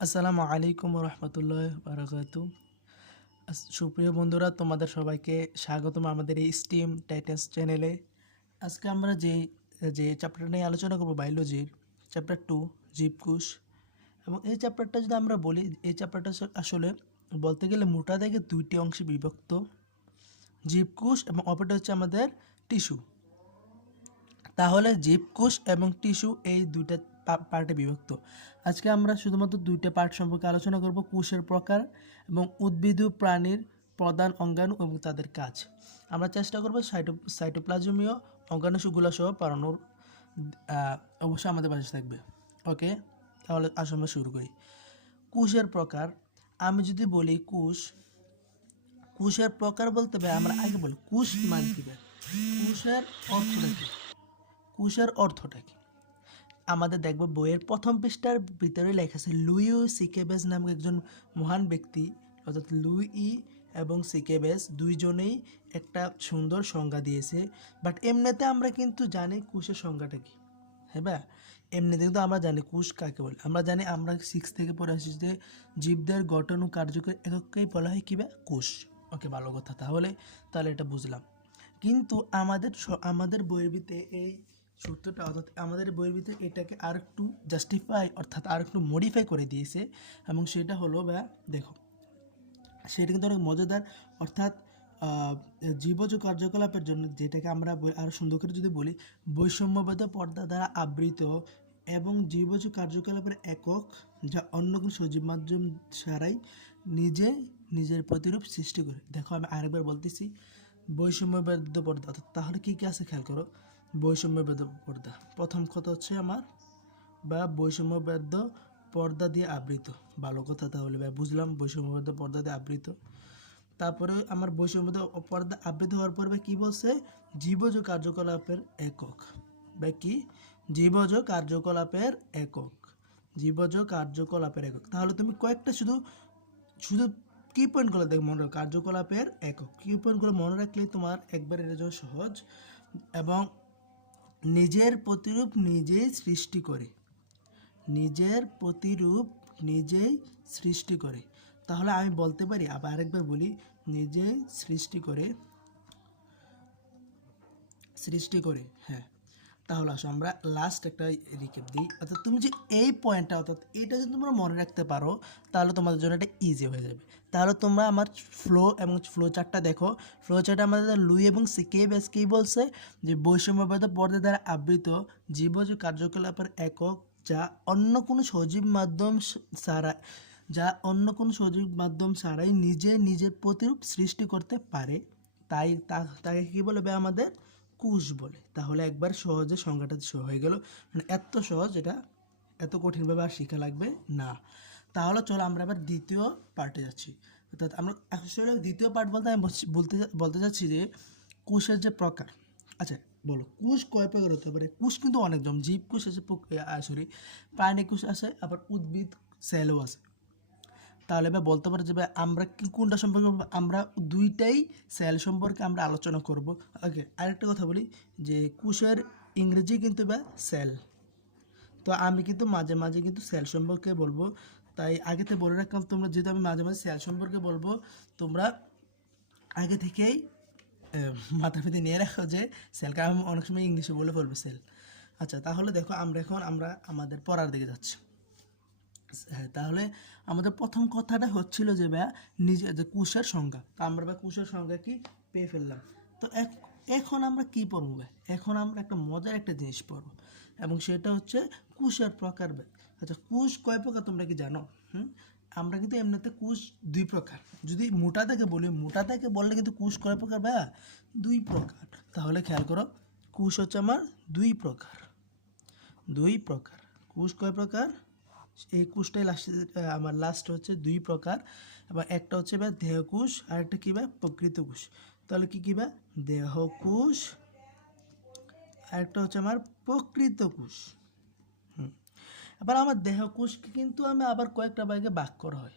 আসসালামু আলাইকুম রহমতুল্লাহ বারাকাতু সুপ্রিয় বন্ধুরা, তোমাদের সবাইকে স্বাগতম আমাদের এই স্টিম টাইটাস চ্যানেলে আজকে আমরা যে যে চ্যাপ্টার নিয়ে আলোচনা করব বায়োলজির চ্যাপ্টার টু জীবকুশ এবং এই চ্যাপ্টারটা যদি আমরা বলি, এই চ্যাপ্টারটা আসলে বলতে গেলে মোটা থেকে দুইটি অংশে বিভক্ত। জীবকুশ এবং অপরটা হচ্ছে আমাদের টিস্যু তাহলে জীবকোষ এবং টিস্যু এই দুইটা পার্টে বিভক্ত। আজকে আমরা শুধুমাত্র দুইটা পার্ট সম্পর্কে আলোচনা করব, কোষের প্রকার এবং উদ্ভিদ প্রাণীর প্রধান অঙ্গাণু এবং তাদের কাজ। আমরা চেষ্টা করব সাইটো সাইটোপ্লাজমীয় অঙ্গাণুগুলো সহ পড়ানোর অবশ্যই আমাদের পাশে থাকবে। ওকে? তাহলে আসো আমরা শুরু করি। কোষের প্রকার, আমি যদি বলি কোষ, কোষের প্রকার বলতে হবে আমরা আগে বলি, কোষ মানে কি? কোষের অর্থটা কি? কুশের অর্থটা কি? আমাদের দেখব বইয়ের প্রথম পৃষ্ঠার ভিতরে লেখা আছে লুইও সিকেবেস নামক একজন মহান ব্যক্তি, অর্থাৎ লুই এবং সিকেবেস দুইজনেই একটা সুন্দর সংজ্ঞা দিয়েছে। বাট এমনিতে আমরা কিন্তু জানি কুশের সংজ্ঞাটা কি হ্যাঁ বা? এমনিতে কিন্তু আমরা জানি কুশ কাকে বলে। আমরা জানি আমরা সিক্স থেকে পড়ে আসি যে জীবদের গঠন ও কার্যকর একককেই বলা হয় কি বা? কোষ ওকে, ভালো কথা। তাহলে তাহলে এটা বুঝলাম। কিন্তু আমাদের আমাদের বইয়ের ভিতরে এই সূত্রটা অর্থাৎ আমাদের বইয়ের ভিতরে এটাকে আর একটু জাস্টিফাই অর্থাৎ আর একটু মডিফাই করে দিয়েছে এবং সেটা হলো বা দেখো, সেটা কিন্তু অনেক মজাদার। অর্থাৎ জীবজ কার্যকলাপের জন্য যেটাকে আমরা বই- আরও সুন্দর করে যদি বলি, বৈষম্যবাদ পর্দা দ্বারা আবৃত এবং জীবজ কার্যকলাপের একক যা অন্য কোনো সজীব মাধ্যম ছাড়াই নিজে নিজের প্রতিরূপ সৃষ্টি করে। দেখো আমি আরেকবার বলতেছি বৈষম্যবদ্ধ পর্দা তাহলে কী কী আছে খেয়াল করো? বৈষম্যবদ্ধ পর্দা। প্রথম কথা হচ্ছে আমার, বা বৈষম্যবদ্ধ পর্দা দিয়ে আবৃত। ভালো কথা তাহলে ভাই বুঝলাম, বৈষম্য বৈষম্যবদ্ধ পর্দা দিয়ে আবৃত। তারপরে আমার বৈষম্যবদ্ধ পর্দা আবৃত হওয়ার পর ভাই কী বলছে? জীবজ কার্যকলাপের একক। বা কি? জীবজ কার্যকলাপের একক। জীবজ কার্যকলাপের একক। তাহলে তুমি কয়েকটা শুধু শুধু কি পয়েন্টগুলো দেখ মনে রাখো? কার্যকলাপের একক। কি পয়েন্টগুলো মনে রাখলেই তোমার একবার এটা সহজ, এবং নিজের প্রতিরূপ নিজেই সৃষ্টি করে। নিজের প্রতিরূপ নিজেই সৃষ্টি করে। তাহলে আমি বলতে পারি, আবার আরেকবার বলি, নিজেই সৃষ্টি করে। সৃষ্টি করে হ্যাঁ। তাহলে আসো, আমরা লাস্ট একটা রিকেপ দিই। অর্থাৎ তুমি যে এই পয়েন্টটা অর্থাৎ এটা যদি তোমরা মনে রাখতে পারো, তাহলে তোমাদের জন্য এটা ইজি হয়ে যাবে। তাহলে তোমরা আমার ফ্লো এবং ফ্লো চার্টটা দেখো। ফ্লো চার্টে আমাদের লুই এবং সিকে বেস কী বলছে যে বৈষম্যবদ্ধ পর্দা দ্বারা আবৃত জীবজ কার্যকলাপের একক যা অন্য কোনো সজীব মাধ্যম ছাড়া যা অন্য কোনো সজীব মাধ্যম ছাড়াই নিজে নিজের প্রতিরূপ সৃষ্টি করতে পারে। তাই তাকে কী বলবে আমাদের? কুশ বলে। তাহলে একবার সহজে সংজ্ঞাটা শো হয়ে গেল। মানে এত সহজ এটা, এত কঠিনভাবে আর শেখা লাগবে না। তাহলে চলো আমরা এবার দ্বিতীয় পার্টে যাচ্ছি। অর্থাৎ আমরা আসলে দ্বিতীয় পার্ট বলতে আমি বলতে বলতে চাচ্ছি যে কুশের যে প্রকার আচ্ছা বলো, কুশ কয় প্রকার হতে পারে? কুশ কিন্তু অনেক জম জীব কুশ আছে সরি প্রাণী কুশ আছে, আবার উদ্ভিদ, সেলও আছে। তাহলে এবার বলতে পারো যে ভাই আমরা কোনটা সম্পর্কে আমরা দুইটাই সেল সম্পর্কে আমরা আলোচনা করব। ওকে আরেকটা কথা বলি যে কুশের ইংরেজি কিন্তু বা সেল তো আমি কিন্তু মাঝে মাঝে কিন্তু সেল সম্পর্কে বলব। তাই আগেতে বলে রাখলাম, তোমরা যেহেতু আমি মাঝে মাঝে সেল সম্পর্কে বলব, তোমরা আগে থেকেই মাথা পেতে নিয়ে রাখো যে সেল কারণ আমি অনেক সময় ইংলিশে বলে বলব সেল আচ্ছা তাহলে দেখো আমরা এখন আমরা আমাদের পড়ার দিকে যাচ্ছি। হ্যাঁ তাহলে আমাদের প্রথম কথাটা হচ্ছিল যে, ভাইয়া, নিজে, যে কুশের সংজ্ঞা। তো আমরা ভাই কুশের সংজ্ঞা কি পেয়ে ফেললাম। তো এখন আমরা কি পড়ব ভাই এখন আমরা একটা মজার একটা জিনিস পড়ব, এবং সেটা হচ্ছে কুশের প্রকার ভাই আচ্ছা কুশ কয় প্রকার তোমরা কি জানো? হুম? আমরা কিন্তু এমনিতে কুশ দুই প্রকার। যদি মোটা থেকে বলি, মোটা থেকে বললে কিন্তু কুশ কয় প্রকার, ভাইয়া? দুই প্রকার। তাহলে খেয়াল করো, কুশ হচ্ছে আমার দুই প্রকার। দুই প্রকার। কুশ কয় প্রকার? এই কুশটাই লাস্ট আমার লাস্ট হচ্ছে দুই প্রকার। এবং একটা হচ্ছে বা দেহ দেহকুশ আর একটা কী বা প্রকৃত কুশ তাহলে কী কী বা দেহকুশ আর একটা হচ্ছে আমার প্রকৃত কুশ এবার আমার দেহকুশকে কিন্তু আমি আবার কয়েকটা ভাগে ভাগ করা হয়।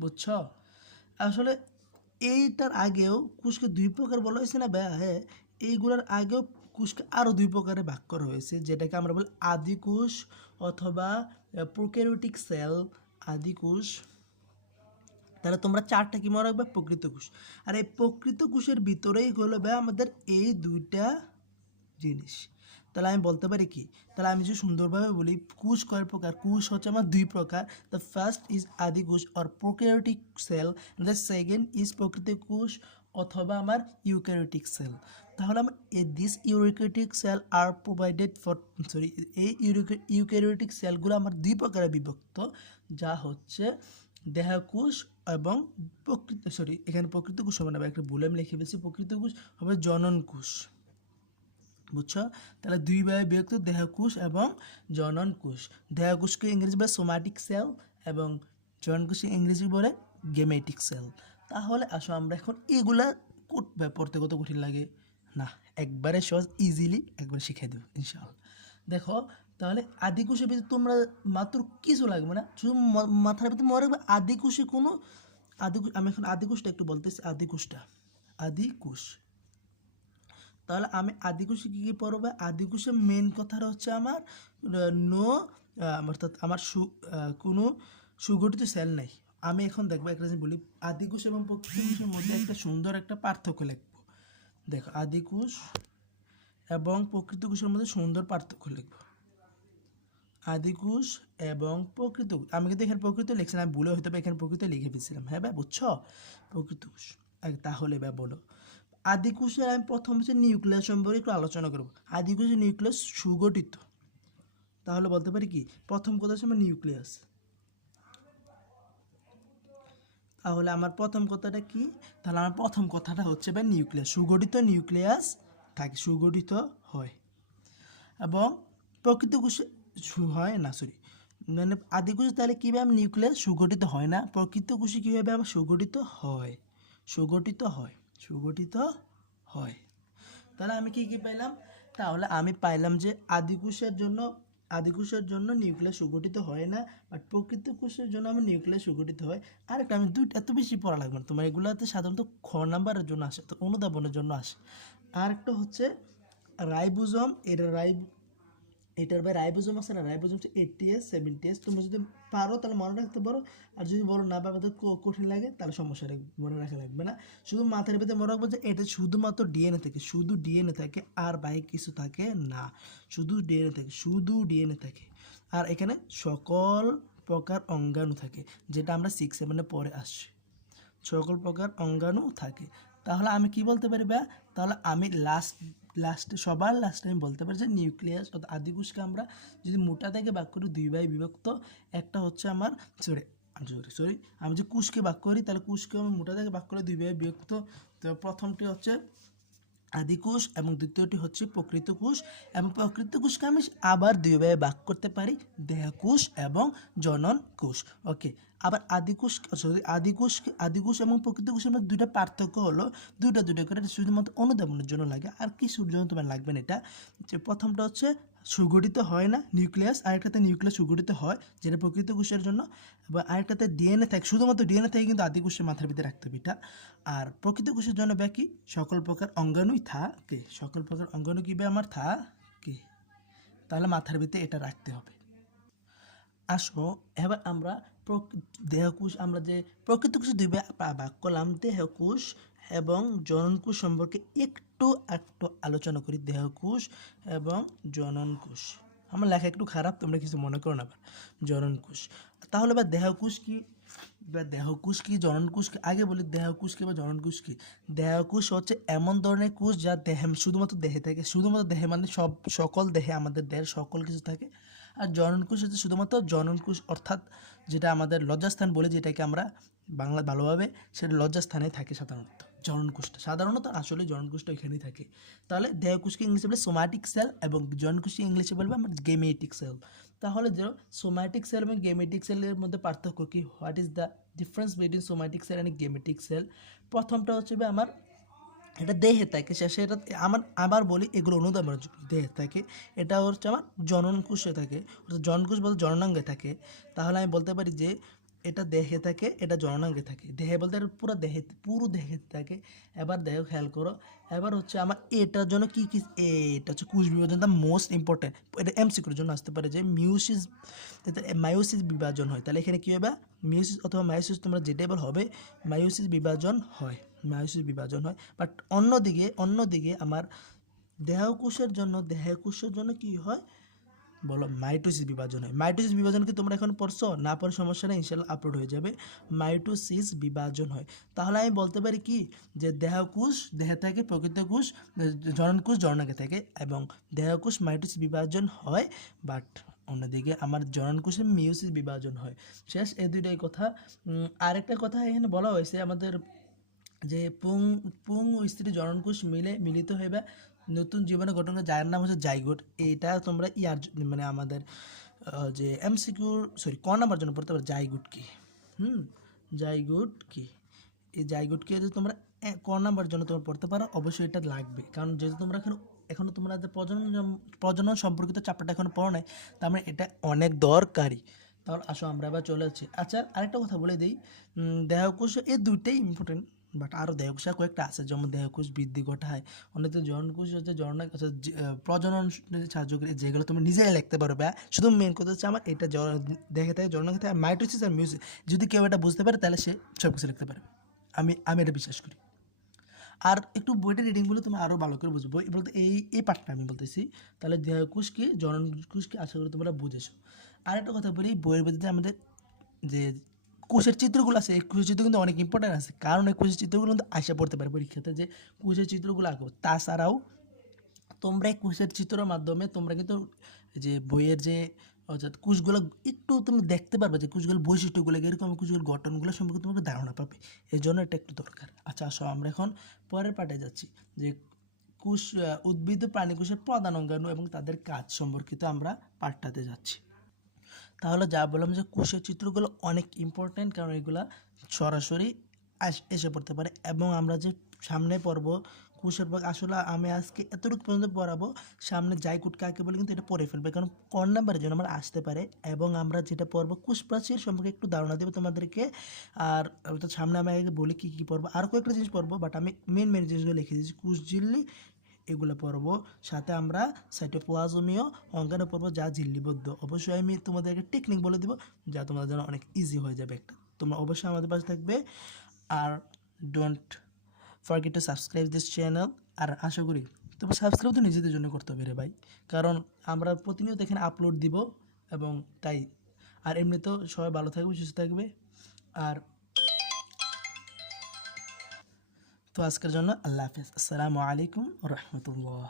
বুঝছ? আসলে এইটার আগেও কুশকে দুই প্রকার বলা হয়েছে না ব্যা হ্যাঁ এইগুলোর আগেও কুশকে আরও দুই প্রকারে ভাগ করা হয়েছে। যেটাকে আমরা বলি আদি কুশ অথবা প্রোক্যারিওটিক সেল, আদি কোষ, তাহলে তোমরা চারটা কি মনে রাখবে? প্রকৃত কোষ। আর এই প্রকৃত কোষের ভিতরেই হলো ভাই আমাদের এই দুইটা জিনিস। তাহলে আমি বলতে পারি কি? তাহলে আমি যদি সুন্দরভাবে বলি, কোষ কয় প্রকার? কোষ হচ্ছে আমার দুই প্রকার। দ্য ফার্স্ট ইজ আদি কোষ or prokaryotic cell the second is প্রকৃত কোষ অথবা আমার ইউক্যারিওটিক সেল তাহলে আমার this eukaryotic cell are provided for sorry এই ইউক্যারিওটিক সেলগুলো আমার দুই প্রকারে বিভক্ত, যা হচ্ছে দেহকোষ এবং প্রকৃত সরি এখানে প্রকৃত কোষ হবে না একটা ভুলে আমি লিখে ফেলছি প্রকৃত কোষ হবে জনন কোষ। বুঝছ? তাহলে দুই ভাবে বিভক্ত, দেহকোষ এবং জনন কোষ। দেহকোষকে ইংরেজি বলে সোমাটিক সেল এবং জনন ইংরেজি বলে গেমেটিক সেল তাহলে আসো, আমরা এখন এগুলা করবে পড়তে কত কঠিন লাগে। না, একবারে সহজ ইজিলি একবার শিখিয়ে দেবো, ইনশাআল্লাহ। দেখো, তাহলে আদি ভিতরে তোমরা মাত্র কিছু লাগবে না, শুধু মাথার ভিতরে মনে রাখবে, আদি কোষে কোনো আদি আমি এখন আদি কোষটা একটু বলতেছি, আদি কোষটা, আদি কোষ। তাহলে আমি আদিকুশে কী কী পড়বে? আদিকুশে মেন কথাটা হচ্ছে আমার নো অর্থাৎ আমার সু কোনো সুগঠিত সেল নেই। আমি এখন দেখব একটা জিনিস বলি আদিকুশ এবং প্রকৃতিকুশের মধ্যে একটা সুন্দর একটা পার্থক্য লিখব। দেখো আদিকুশ এবং প্রকৃতকুশের মধ্যে সুন্দর পার্থক্য লিখব। আদিকুশ এবং প্রকৃত আমি কিন্তু এখানে প্রকৃত লিখছিলাম আমি ভুলে হয়তো এখানে প্রকৃত লিখে ফেলছিলাম। হ্যাঁ ভাই বুঝছ? প্রকৃত আহ, তাহলে ভাই বলো। আদিকুশের আমি প্রথম হচ্ছে নিউক্লিয়াস সম্পর্কে একটু আলোচনা করব। আদিকুশের নিউক্লিয়াস সুগঠিত। তাহলে বলতে পারি কি? প্রথম কথা হচ্ছে আমার নিউক্লিয়াস। তাহলে আমার প্রথম কথাটা কি? তাহলে আমার প্রথম কথাটা হচ্ছে ভাই নিউক্লিয়াস, সুগঠিত নিউক্লিয়াস থাকে সুগঠিত হয় এবং প্রকৃত কোষে হয় না সরি মানে আদি কোষে তাহলে কীভাবে নিউক্লিয়াস সুগঠিত হয় না? প্রকৃত কোষে কীভাবে আমার সুগঠিত হয়? সুগঠিত হয় সুগঠিত হয়। তাহলে আমি কি কি পাইলাম? তাহলে আমি পাইলাম যে আদি কোষের জন্য আদি কোষের জন্য নিউক্লিয়াস সুগঠিত হয় না বাট প্রকৃত কোষের জন্য আমার নিউক্লিয়াস সুগঠিত হয়। আর একটা আমি দুইটা এত বেশি পড়া লাগবে না তোমার, এগুলোতে সাধারণত খ নাম্বারের জন্য আসে, তো অনুধাবনের জন্য আসে। আরেকটা হচ্ছে রাইবোজম, এটা রাই এটার ভাই রাইবোজম আছে না? রাইবোজম হচ্ছে এইটটি এস সেভেন্টি এস তোমরা যদি পারো, তাহলে মনে রাখতে পারো। আর যদি বলো না বা আমাদের ক- কঠিন লাগে, তাহলে সমস্যা মনে রাখা লাগবে না। শুধু মাথার ভিতরে মনে রাখব যে এটা শুধুমাত্র ডিএনএ থাকে, শুধু ডিএনএ থাকে, আর বাইরে কিছু থাকে না। শুধু ডিএনএ থাকে, শুধু ডিএনএ থাকে। আর এখানে সকল প্রকার অঙ্গাণু থাকে, যেটা আমরা সিক্স সেভেনে পরে আসছি। সকল প্রকার অঙ্গাণু থাকে। তাহলে আমি কি বলতে পারি ব্যা তাহলে আমি লাস্ট লাস্টে সবার লাস্টে আমি বলতে পারি যে নিউক্লিয়াস অর্থাৎ আদিকুষকে আমরা যদি মোটা থেকে ভাগ করি, দুই ভাই বিভক্ত, একটা হচ্ছে আমার সরি সরি সরি আমি যে কুশকে ভাগ করি, তাহলে কুশকে আমি মোটা থেকে ভাগ করে দুই ভাই বিভক্ত। তো প্রথমটি হচ্ছে আদিকোষ এবং দ্বিতীয়টি হচ্ছে প্রকৃত কোষ এবং প্রকৃত কোষকে আমি আবার দুইভাবে ভাগ করতে পারি, দেহকোষ এবং জনন কোষ ওকে আবার আদিকোষ সরি আদিকোষ আদিকোষ এবং প্রকৃত কোষের মধ্যে দুইটা পার্থক্য হলো, দুইটা দুইটা করে শুধুমাত্র অনুধাবনের জন্য লাগে, আর কিছুর জন্য তোমার লাগবে না এটা। যে প্রথমটা হচ্ছে সুগঠিত হয় না, নিউক্লিয়াস, আরেকটাতে নিউক্লিয়াস সুগঠিত হয়, যেটা প্রকৃত কোষের জন্য এবং আরেকটাতে ডিএনএ থাকে, শুধুমাত্র ডিএনএ থাকে কিন্তু আদি কোষের মাথার ভিতরে রাখতে হবে এটা। আর প্রকৃত কোষের জন্য ব্যাকি সকল প্রকার অঙ্গাণুই থাকে। সকল প্রকার অঙ্গাণু কীভাবে আমার? থাকে। তাহলে মাথার ভিতরে এটা রাখতে হবে। আসো, এবার আমরা দেহকোষ, আমরা যে প্রকৃত কোষ দুই ভাগ করলাম, দেহকোষ এবং জননকোষ সম্পর্কে একটু একটু আলোচনা করি, দেহকোষ এবং জননকোষ। আমার লেখা একটু খারাপ, তোমরা কিছু মনে করো না জননকোষ। তাহলে বা দেহকোষ কি? বা দেহকোষ কি, জননকোষ কি? আগে বলি দেহকোষ কি বা জননকোষ কি? দেহকোষ হচ্ছে এমন ধরনের কোষ যা দেহে, শুধুমাত্র দেহে থাকে। শুধুমাত্র দেহে মানে সব, সকল দেহে, আমাদের দেহের সকল কিছু থাকে। আর জননকোষ হচ্ছে শুধুমাত্র জননকুশ অর্থাৎ যেটা আমাদের লজ্জাস্থান বলে যেটাকে আমরা বাংলা ভালোভাবে সেটা লজ্জাস্থানে থাকে সাধারণত জননকোষটা সাধারণত আসলে জননকোষটা এখানেই থাকে। তাহলে দেহকোষকে ইংলিশে বলে সোমাটিক সেল এবং জনকোষকে ইংলিশে বলবে আমরা গেমেটিক সেল তাহলে যে সোমাটিক সেল এবং গেমেটিক সেলের মধ্যে পার্থক্য কি? What is the difference between somatic cell and gametic cell প্রথমটা হচ্ছে আমার এটা দেহে থাকে সেটা আমার আবার বলি, এগুলো অনুদানের জন্য দেহে থাকে। এটা হচ্ছে আমার জননকুশে থাকে। অর্থাৎ জনকুশ বলতে জননাঙ্গে থাকে। তাহলে আমি বলতে পারি যে এটা দেহে থাকে, এটা জননাঙ্গে থাকে। দেহে বলতে এটা পুরো দেহে পুরো দেহে থাকে। এবার দেখো খেয়াল করো, এবার হচ্ছে আমার এটার জন্য কি কি এটা হচ্ছে কুশ বিভাজন দ্য মোস্ট ইম্পর্টেন্ট এটা এমসিকিউর জন্য আসতে পারে যে মিউসিস মায়োসিস বিভাজন হয়। তাহলে এখানে কী হবে? মিউসিস অথবা মায়োসিস তোমরা যেটাই বল হবে মায়োসিস বিভাজন হয় মায়োসিস বিভাজন হয়। বাট অন্যদিকে অন্যদিকে আমার দেহকোষের জন্য দেহকোষের জন্য কি হয়? বলো, মাইটোসিস বিভাজন। হয় মাইটোসিস বিভাজন কি তোমরা এখন পড়ছো? না পড়ে সমস্যা নেই, ইনশাল্লাহ আপলোড হয়ে যাবে। মাইটোসিস বিভাজন হয়। তাহলে আমি বলতে পারি কি? যে দেহকোষ, দেহে থাকে প্রকৃত কোষ জননকোষ জননাকে থাকে এবং দেহকোষ মাইটোসিস বিভাজন হয় বাট অন্যদিকে আমার জননকোষে মিউসিস বিভাজন হয়। শেষ, এই দুইটাই কথা। আরেকটা কথা এখানে বলা হয়েছে, আমাদের যে পুং পুং ও স্ত্রী জননকোষ মিলে মিলিত হইবে নতুন জীবনে করে যার নাম হচ্ছে জাইগোট। এটা তোমরা ইয়ার মানে আমাদের যে এমসিকিউর সরি ক নাম্বার জন্য পড়তে পারো, জাইগুট কি? হুম, জাইগুট কি? এই জাইগুট কি যদি তোমরা ক নাম্বার জন্য তোমরা পড়তে পারো, অবশ্যই এটা লাগবে। কারণ যেহেতু তোমরা এখন এখনও তোমরা যে প্রজনন প্রজনন সম্পর্কিত চ্যাপ্টারটা এখনও পড়ো নাই, তার মানে এটা অনেক দরকারি। তাহলে আসো আমরা এবার চলে যাচ্ছি। আচ্ছা আরেকটা কথা বলে দিই। দেহকোষ এই দুইটাই ইম্পর্টেন্ট বাট আরও দেহকোষ কয়েকটা আছে, যেমন দেহকোষ বৃদ্ধি ঘটায়। অনেক জনকোষ হচ্ছে জননা প্রজনন সাহায্য করে যেগুলো তুমি নিজেই লিখতে পারবে শুধু মেন কথা হচ্ছে আমার এটা দেখে থাকে জননা থাকে মাইটোসিস আর মিউসিস যদি কেউ এটা বুঝতে পারে তাহলে সে সব কিছু লিখতে পারে। আমি আমি এটা বিশ্বাস করি। আর একটু বইটা রিডিং বলে তুমি আরও ভালো করে বুঝব। বলতে এই এই পার্টটা আমি বলতেছি। তাহলে দেহকোষ কি জননকোষ আশা করি তোমরা বুঝেছ। আর একটা কথা বলি, বইয়ের ভিতরে আমাদের যে কোষের চিত্রগুলো আছে এই কোষের চিত্র কিন্তু অনেক ইম্পর্টেন্ট আছে। কারণ এই কোষের চিত্রগুলো কিন্তু আসা পড়তে পারে পরীক্ষাতে যে কোষের চিত্রগুলো আঁকো। তাছাড়াও তোমরা এই কোষের চিত্রের মাধ্যমে তোমরা কিন্তু যে বইয়ের যে অর্থাৎ কোষগুলো একটু তুমি দেখতে পারবে যে কোষগুলোর বৈশিষ্ট্যগুলো এরকম কুশগুলোর গঠনগুলো সম্পর্কে তোমাকে ধারণা পাবে। এই জন্য এটা একটু দরকার। আচ্ছা আসো আমরা এখন পরের পাটে যাচ্ছি। যে আহ, উদ্ভিদ প্রাণী কোষের প্রধান অঙ্গাণু এবং তাদের কাজ সম্পর্কিত আমরা পাঠটাতে যাচ্ছি। তাহলে যা বললাম যে কোষের চিত্রগুলো অনেক ইম্পর্ট্যান্ট কারণ এগুলা সরাসরি এসে পড়তে পারে এবং আমরা যে সামনে পড়ব কুশের ভাগ, আসলে আমি আজকে এতটুকু পর্যন্ত পড়াবো, সামনে যাই কুট কাকে বলে কিন্তু এটা পড়ে ফেলবে কারণ কোন নাম্বারের জন্য আমরা আসতে পারে এবং আমরা যেটা পড়ব কোষ প্রাচীর সম্পর্কে একটু ধারণা দেবো তোমাদেরকে আর সামনে আমি আগে বলি কী কী পড়ব, আর কয়েকটা জিনিস পড়ব বাট আমি মেন মেন জিনিসগুলো লিখে দিয়েছি কুশ ঝিল্লি এগুলো পড়ব সাথে আমরা সাইটোপ্লাজমীয় অঙ্গাণু পড়ব যা ঝিল্লিবদ্ধ অবশ্যই আমি তোমাদেরকে টেকনিক বলে দিব, যা তোমাদের জন্য অনেক ইজি হয়ে যাবে একটা। তোমরা অবশ্যই আমাদের পাশে থাকবে। আর don't forget to subscribe this channel আর আশা করি তবে সাবস্ক্রাইব তো নিজেদের জন্য করতে হবে রে ভাই। কারণ আমরা প্রতিনিয়ত এখানে আপলোড দিব, এবং তাই। আর এমনিতেও সবাই ভালো থাকবে, সুস্থ থাকবে। আর তো আজকের জন্য আল্লাহ হাফেজ আসসালামু আলাইকুম রহমতুল্লাহ